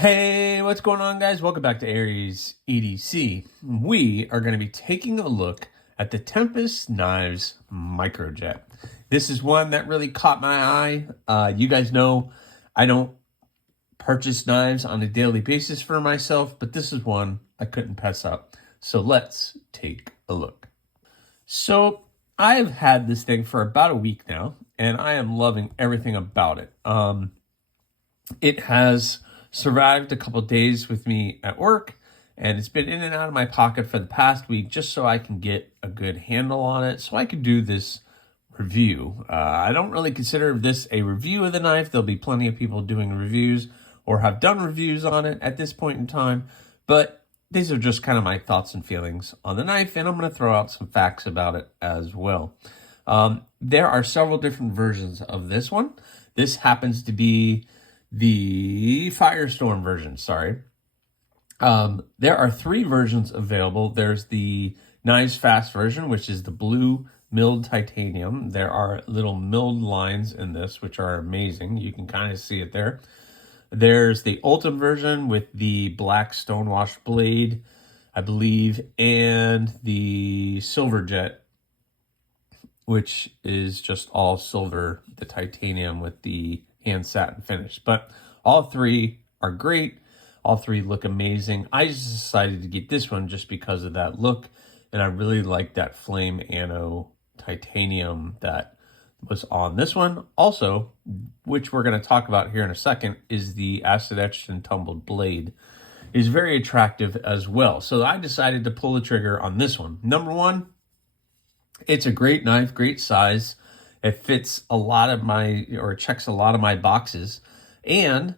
Hey, what's going on, guys? Welcome back to AriesEDC. We are going to be taking a look at the Tempest Knives Microjet. This is one that really caught my eye. You guys know I don't purchase knives on a daily basis for myself, but this is one I couldn't pass up. So let's take a look. So I've had this thing for about a week now, and I am loving everything about it. It has survived a couple days with me at work, and it's been in and out of my pocket for the past week just so I can get a good handle on it so I can do this review. I don't really consider this a review of the knife. There'll be plenty of people doing reviews or have done reviews on it at this point in time, but these are just kind of my thoughts and feelings on the knife, and I'm going to throw out some facts about it as well. There are several different versions of this one. This happens to be the Firestorm version, sorry. There are three versions available. There's the Knives Fast version, which is the blue milled titanium. There are little milled lines in this, which are amazing. You can kind of see it there. There's the Ultim version with the black stonewashed blade, I believe, and the Silverjet, which is just all silver, the titanium with the hand satin finish. But all three are great. All three look amazing. I just decided to get this one just because of that look, and I really like that flame anno titanium that was on this one. Also, which we're going to talk about here in a second, is the acid etched and tumbled blade. Is very attractive as well. So I decided to pull the trigger on this one. Number one, it's a great knife, great size. It fits a lot of my, or checks a lot of my boxes, and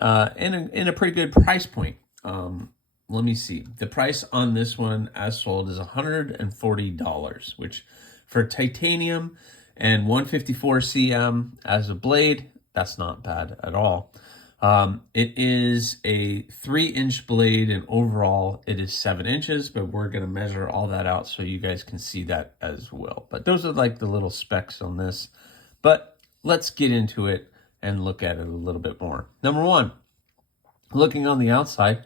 in a pretty good price point. Let me see. The price on this one as sold is $140, which for titanium and 154 cm as a blade, that's not bad at all. It is a 3-inch blade, and overall it is 7 inches, but we're going to measure all that out so you guys can see that as well. But those are like the little specs on this. But let's get into it and look at it a little bit more. Number one, looking on the outside,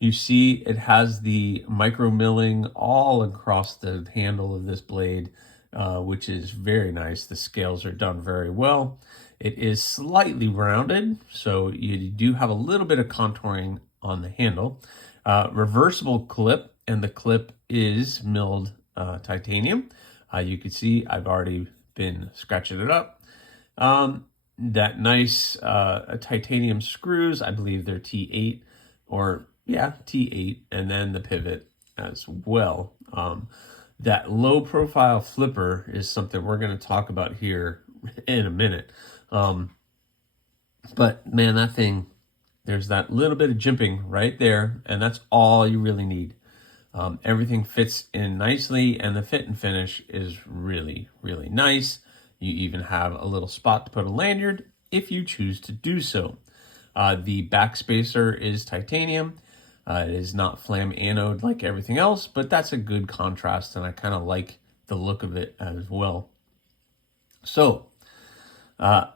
you see it has the micro milling all across the handle of this blade, which is very nice. The scales are done very well. It is slightly rounded, so you do have a little bit of contouring on the handle. Reversible clip, and the clip is milled titanium. You can see I've already been scratching it up. That nice titanium screws, I believe they're T8, or yeah, T8, and then the pivot as well. That low profile flipper is something we're going to talk about here in a minute. But man, that thing, there's that little bit of jimping right there, and that's all you really need. Everything fits in nicely, and the fit and finish is really, really nice. You even have a little spot to put a lanyard if you choose to do so. The back spacer is titanium. It is not flame anode like everything else, but that's a good contrast, and I kind of like the look of it as well. So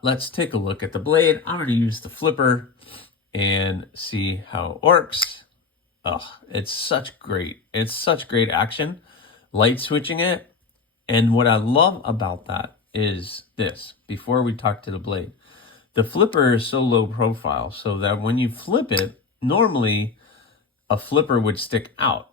let's take a look at the blade. I'm going to use the flipper and see how it works. Oh, it's such great action. Light switching it. And what I love about that is this, before we talk to the blade. The flipper is so low profile so that when you flip it, normally a flipper would stick out.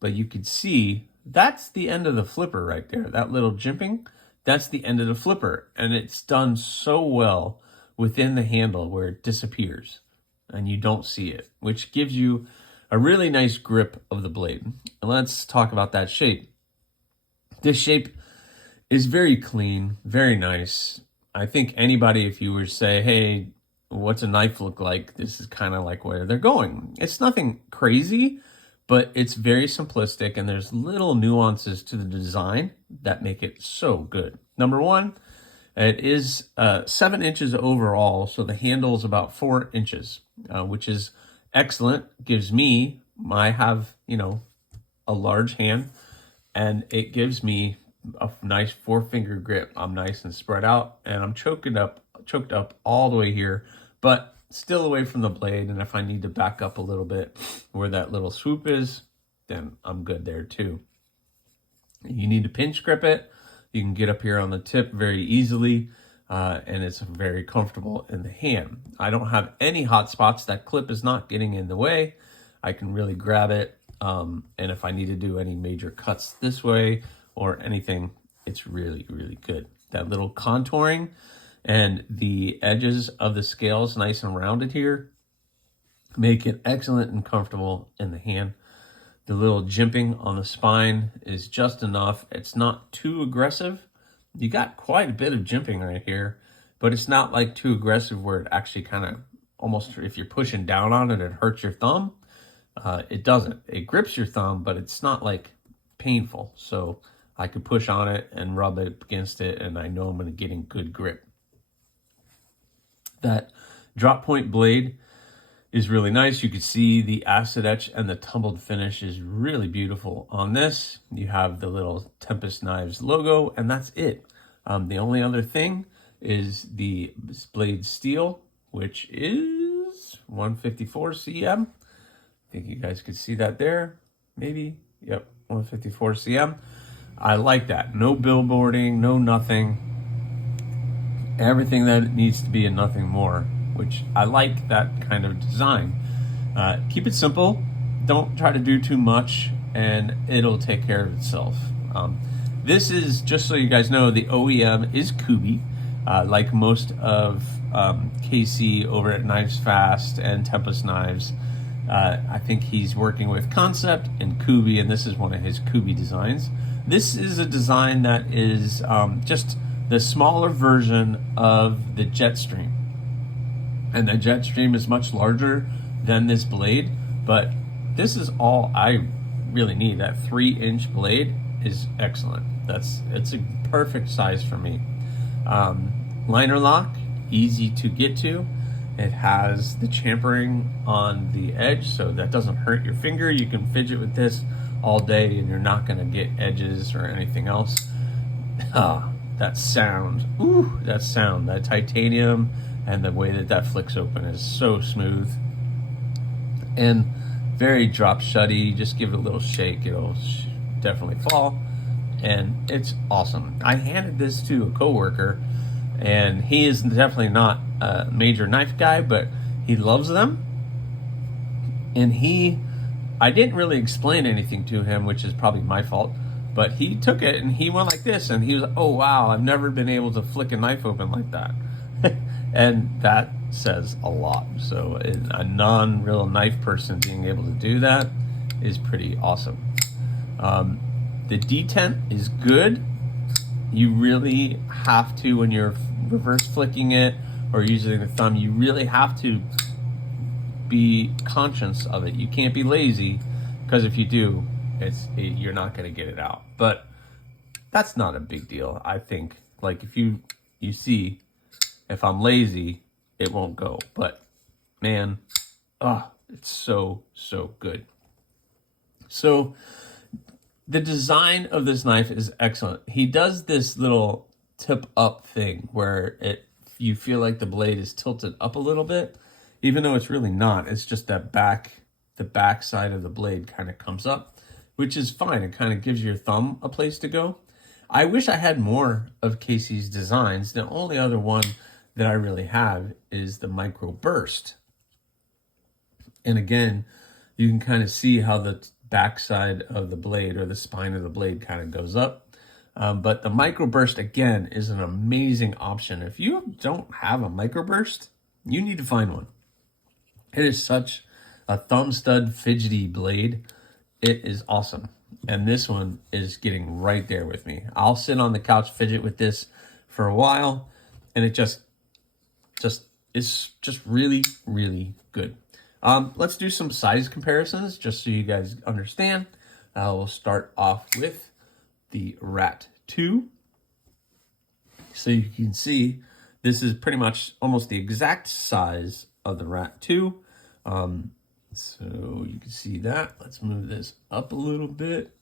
But you could see that's the end of the flipper right there. That little jimping. That's the end of the flipper, and it's done so well within the handle where it disappears and you don't see it, which gives you a really nice grip of the blade. And let's talk about that shape. This shape is very clean, very nice. I think anybody, if you were to say, hey, what's a knife look like? This is kind of like where they're going. It's nothing crazy, but it's very simplistic, and there's little nuances to the design that make it so good. Number one, it is 7 inches overall, so the handle is about 4 inches, which is excellent. Gives me, I have, a large hand, and it gives me a nice 4-finger grip. I'm nice and spread out, and I'm choked up all the way here, but still away from the blade. And if I need to back up a little bit where that little swoop is, then I'm good there too. You need to pinch grip it. You can get up here on the tip very easily, and it's very comfortable in the hand. I don't have any hot spots. That clip is not getting in the way. I can really grab it, and if I need to do any major cuts this way or anything, it's really, really good. That little contouring and the edges of the scales nice and rounded here make it excellent and comfortable in the hand. The little jimping on the spine is just enough. It's not too aggressive. You got quite a bit of jimping right here, but it's not like too aggressive where it actually kind of almost, if you're pushing down on it, it hurts your thumb. It doesn't. It grips your thumb, but it's not like painful. So I could push on it and rub it against it, and I know I'm going to get in good grip. That drop point blade is really nice. You can see the acid etch and the tumbled finish is really beautiful on this. You have the little Tempest Knives logo, and that's it. The only other thing is the blade steel, which is 154 cm. I think you guys could see that there. Maybe, yep, 154 cm. I like that. No billboarding, no nothing. Everything that it needs to be and nothing more, which I like that kind of design. Keep it simple. Don't try to do too much, and it'll take care of itself. This is, just so you guys know, the OEM is Kubey, like most of KC over at Knives Fast and Tempest Knives. I think he's working with Concept and Kubey, and this is one of his Kubey designs. This is a design that is just the smaller version of the Jetstream. And the Jetstream is much larger than this blade, but this is all I really need. That 3-inch blade is excellent. It's a perfect size for me. Liner lock, easy to get to. It has the champering on the edge, so that doesn't hurt your finger. You can fidget with this all day and you're not gonna get edges or anything else. That sound, that titanium and the way that that flicks open is so smooth and very drop shutty. Just give it a little shake, it'll definitely fall, and it's awesome. I handed this to a coworker, and he is definitely not a major knife guy, but he loves them. And I didn't really explain anything to him, which is probably my fault, but he took it and he went like this, and he was like, oh wow, I've never been able to flick a knife open like that. And that says a lot. So a non-real knife person being able to do that is pretty awesome. The detent is good. You really have to, when you're reverse flicking it or using the thumb, you really have to be conscious of it. You can't be lazy, because if you do, you're not going to get it out. But that's not a big deal. I think, like, if you see, if I'm lazy, it won't go. But man, it's so good. So the design of this knife is excellent. He does this little tip up thing where you feel like the blade is tilted up a little bit, even though it's really not. It's just that the back side of the blade kind of comes up, which is fine. It kind of gives your thumb a place to go. I wish I had more of Casey's designs. The only other one that I really have is the Micro Burst. And again, you can kind of see how the backside of the blade, or the spine of the blade, kind of goes up. But the Micro Burst, again, is an amazing option. If you don't have a Micro Burst, you need to find one. It is such a thumb stud fidgety blade. It is awesome. And this one is getting right there with me. I'll sit on the couch, fidget with this for a while, and it just is just really, really good. Let's do some size comparisons just so you guys understand. We'll start off with the Rat 2. So you can see this is pretty much almost the exact size of the Rat 2. So you can see that. Let's move this up a little bit.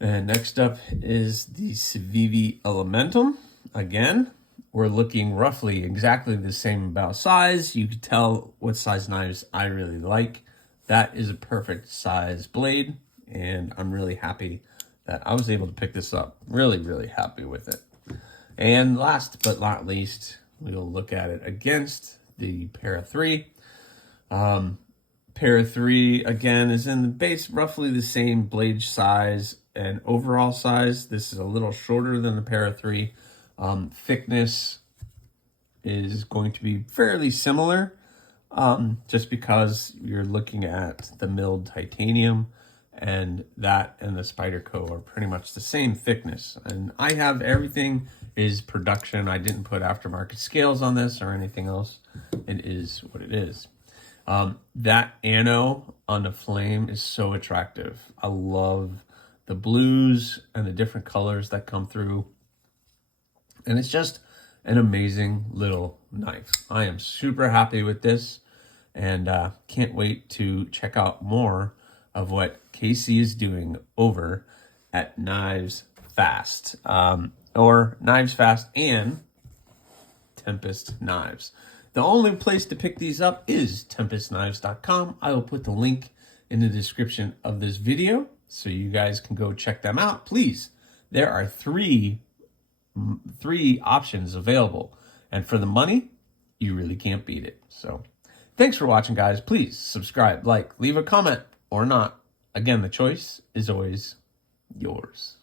And next up is the Civivi Elementum. Again, we're looking roughly exactly the same about size. You can tell what size knives I really like. That is a perfect size blade, and I'm really happy that I was able to pick this up. Really, really happy with it. And last but not least, we'll look at it against the Para 3. Para 3, again, is in the base roughly the same blade size and overall size. This is a little shorter than the Para 3. Thickness is going to be fairly similar, just because you're looking at the milled titanium, and that and the Spyderco are pretty much the same thickness. And I have everything is production. I didn't put aftermarket scales on this or anything else. It is what it is. That ano on the flame is so attractive. I love the blues and the different colors that come through. And it's just an amazing little knife. I am super happy with this, and can't wait to check out more of what Casey is doing over at Knives Fast, or Knives Fast and Tempest Knives. The only place to pick these up is tempestknives.com. I will put the link in the description of this video so you guys can go check them out. Please, there are three options available, and for the money, you really can't beat it. So thanks for watching, guys. Please subscribe, like, leave a comment, or not. Again, the choice is always yours.